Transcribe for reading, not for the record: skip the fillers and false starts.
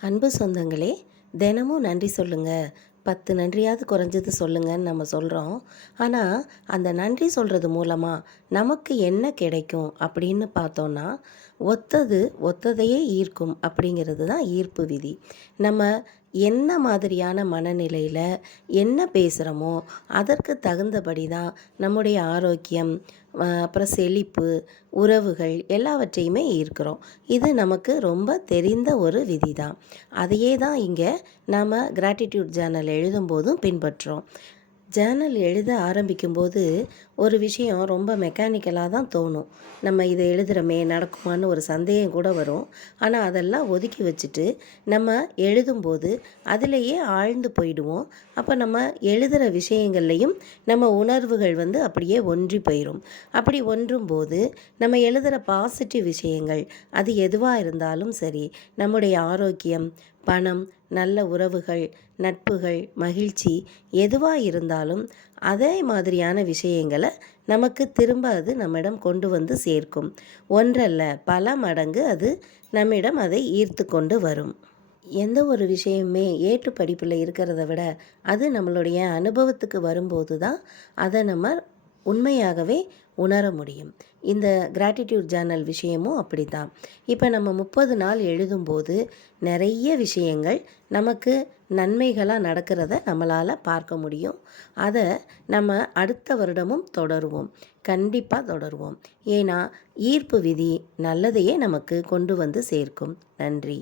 அன்பு சொந்தங்களே, தினமும் நன்றி சொல்லுங்க. 10 நன்றியாவது குறைஞ்சது சொல்லுங்கன்னு நம்ம சொல்கிறோம். ஆனால் அந்த நன்றி சொல்கிறது மூலமாக நமக்கு என்ன கிடைக்கும் அப்படின்னு பார்த்தோன்னா, ஒத்தது ஒத்ததையே ஈர்க்கும் அப்படிங்கிறது தான் ஈர்ப்பு விதி. நம்ம என்ன மாதிரியான மனநிலையில் என்ன பேசுகிறோமோ அதற்கு தகுந்தபடி தான் நம்முடைய ஆரோக்கியம், அப்புறம் செழிப்பு, உறவுகள் எல்லாவற்றையுமே ஈர்க்கிறோம். இது நமக்கு ரொம்ப தெரிந்த ஒரு விதி தான். அதையே தான் இங்கே நாம் கிராட்டிடியூட் ஜேர்னல் எழுதும்போதும் பின்பற்றுறோம். ஜேர்னல் எழுத ஆரம்பிக்கும்போது ஒரு விஷயம் ரொம்ப மெக்கானிக்கலாக தான் தோணும். நம்ம இதை எழுதுகிறோமே நடக்குமான்னு ஒரு சந்தேகம் கூட வரும். ஆனால் அதெல்லாம் ஒதுக்கி வச்சுட்டு நம்ம எழுதும்போது அதிலேயே ஆழ்ந்து போயிடுவோம். அப்போ நம்ம எழுதுகிற விஷயங்கள்லையும் நம்ம உணர்வுகள் அப்படியே ஒன்றி போயிடும். அப்படி ஒன்றும்போது நம்ம எழுதுகிற பாசிட்டிவ் விஷயங்கள் அது எதுவாக இருந்தாலும் சரி, நம்முடைய ஆரோக்கியம், பணம், நல்ல உறவுகள், நட்புகள், மகிழ்ச்சி எதுவாக இருந்தாலும் அதே மாதிரியான விஷயங்களை நமக்கு திரும்ப அது நம்மிடம் கொண்டு வந்து சேர்க்கும். ஒன்றல்ல பல மடங்கு அது நம்மிடம் அதை ஈர்த்து கொண்டு வரும். எந்த ஒரு விஷயமே ஏட்டு படிப்பில் இருக்கிறத விட அது நம்மளுடைய அனுபவத்துக்கு வரும்போது தான் அதை நம்ம உண்மையாகவே உணர முடியும். இந்த கிராட்டிடியூட் ஜேர்னல் விஷயமும் அப்படி தான். இப்போ நம்ம 30 நாள் எழுதும்போது நிறைய விஷயங்கள் நமக்கு நன்மைகளாக நடக்கிறத நம்மளால் பார்க்க முடியும். அதை நம்ம அடுத்த வருடமும் தொடருவோம். கண்டிப்பாக தொடருவோம். ஏன்னா ஈர்ப்பு விதி நல்லதையே நமக்கு கொண்டு வந்து சேர்க்கும். நன்றி.